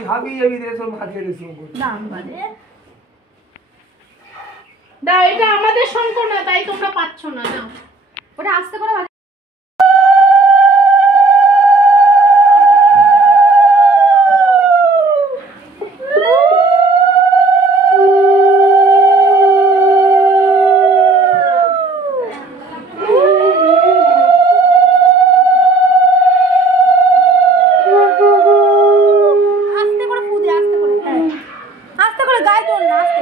তুই হাবি যাবি দেশম হাতে দেশম দাম বাড়ে দাও, এটা আমাদের শঙ্খ না, তাই তোমরা পাচ্ছ না। দাও, ওটা আস্তে করে গায়ে তোল না, আস্তে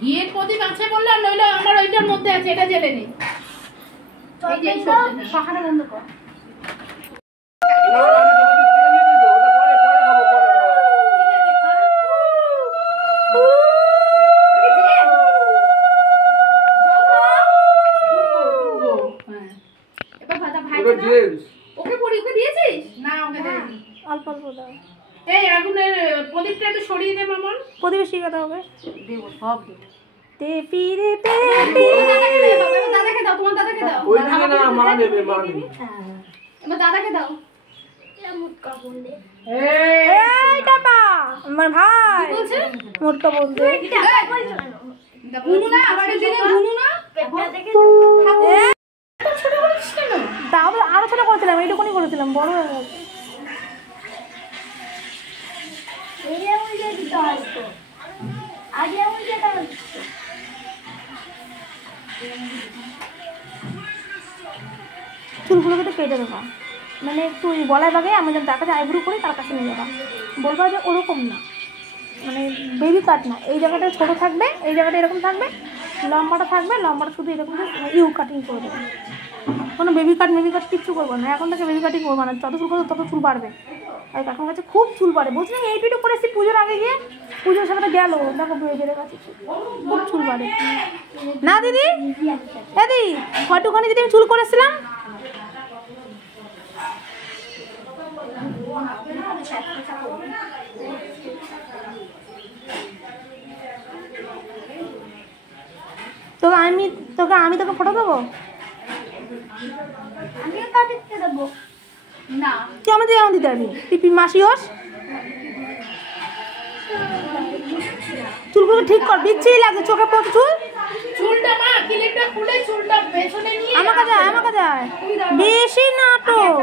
ঘিয়ের প্রদীপ আছে বললাম, নইলে আমার ওইটার মধ্যে আছে, এটা জেলে নে। এই যে পাখাটা বন্ধ কর। ওকে পরি, ওকে দিয়েছিস? না, ওকে দেয়নি। অল্প অল্প দাও। এই আগুনের প্রদীপটা একটু সরিয়ে দে মামন। প্রদীপে শিখাতে হবে। দেবো, সব দেবো। দেবী রে দাদাকে দাও, তোমার দাদাকে দাও। ওই দিকে না, মা দেবে, মা দেবে। আমার দাদাকে দাও। এইটা পা আমার ভাই বলছে মোটকা বলতে গুনু না, আবার দিনে গুনু না। ছোট করেছিস কেন? তাও তো আরো ছোট করেছিলাম, এইটুকুনি করেছিলাম, বড় হয়ে গেছে। চুলগুলোকে তো কেটে দেবো, মানে একটু গলায় বাগে আমি যখন যার কাছে আইব্রু করি তার কাছে নিয়ে যাবা, বলবা যে ওরকম না, মানে বেবি কাট না, এই জায়গাটা ছোটো থাকবে, এই জায়গাটা এরকম থাকবে, লম্বাটা থাকবে, লম্বাটা শুধু এরকম ইউ কাটিং করে দেবে, কোনো বেবি কাট কিচ্ছু করবো না, এখন থেকে বেবি কাটিং করবো না, যত চুল করবো তত চুল বাড়বে, আর এখন কাছে খুব চুল বাড়ে, বলছি না এইটুকু করেছি পুজোর আগে গিয়ে, পুজোর সাথে গেলো দেখো বেড়ে গেছে খুব চুল বাড়ে না দিদি, দিদি কতখানি দিদি আমি চুল করেছিলাম, আমি তোকে ফটো দেবো, না, তুই আমাদের যেমন দিতে পারবি, তুই মাসি হোস, চুলগুলো ঠিক কর, বিচ্ছিরি লাগছে চোখে পড়ছে চুল, চুলটা মা ক্লিপটা খুলে চুলটা পেছনে নিয়ে আমাকে যায় বেশি নাটক।